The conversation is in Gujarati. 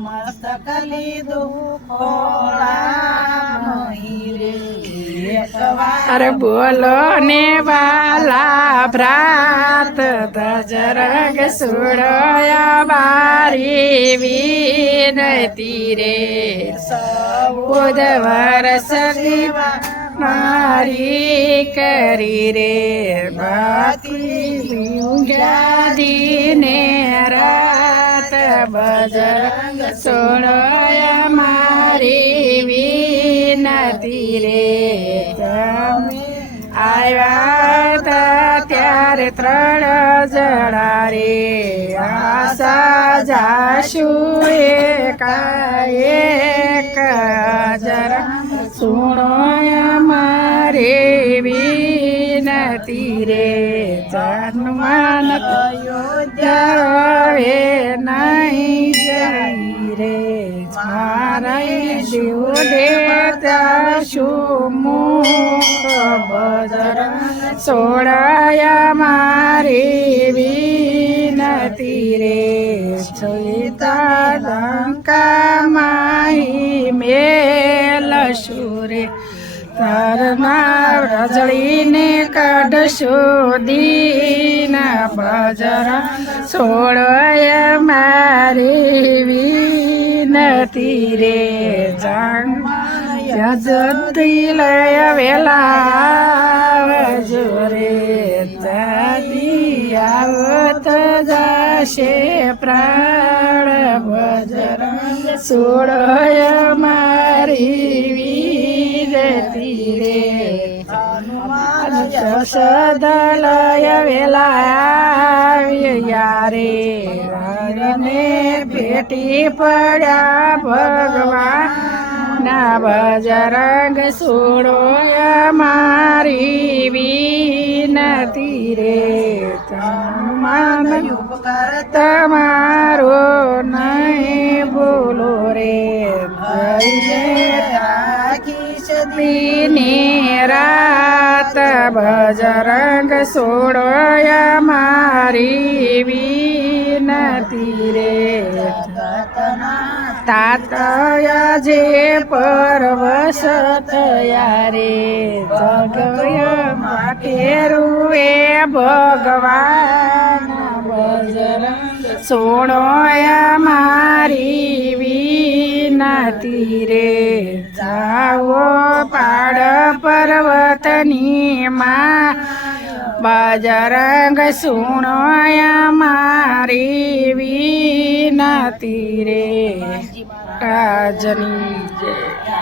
મસ્તક લીધું ખોળામાં રે એકવાર અરે બોલો ને વાલા ભ્રાત ધજરંગ સુડયા બારી વિનતી રે બુધ વર્ષ મારી કરી રે બાતી ઊંઘ્યાદીને રાત બજરંગ સોળયા મારી વિનતી રે તમે આવ્યા હતા ત્યારે 3 જણા રે આશા જાશું એકાએક જરા સુણો અમારે વિનતી રે જન્માન અયોધ્યા હવે નહીં જઈ રે મારા શિવ દેવતા શું મુખ બજરંગ સોળયા મારી વિનતી રે છોતા લંકા માહી મેલ શુરે તારના રજળીને કાઢશો દીન બજરંગ સોળયા મારી વિનતી રે જતી લય વેલા જોરે દાદી આવત જશે પ્રાણ બજરંગ સોળય મારી વિનતી રે સદલય વેલા આવ્યા રે ને ભેટી પડ્યા ભગવાન ના બજરંગ સોળો મારી વિનતી રે તમારો નહીં બોલો રે દીની રાત બજરંગ સોળો મારી વિનતી રે તાતય જે પરવશ થયા રે જગય માટે રૂએ ભગવાન બજરંગ સોળો મારી વિનતી રે જાઓ પાડ પર્વતની માં બજરંગ સુણો મારી વિનતી રે રાજની જય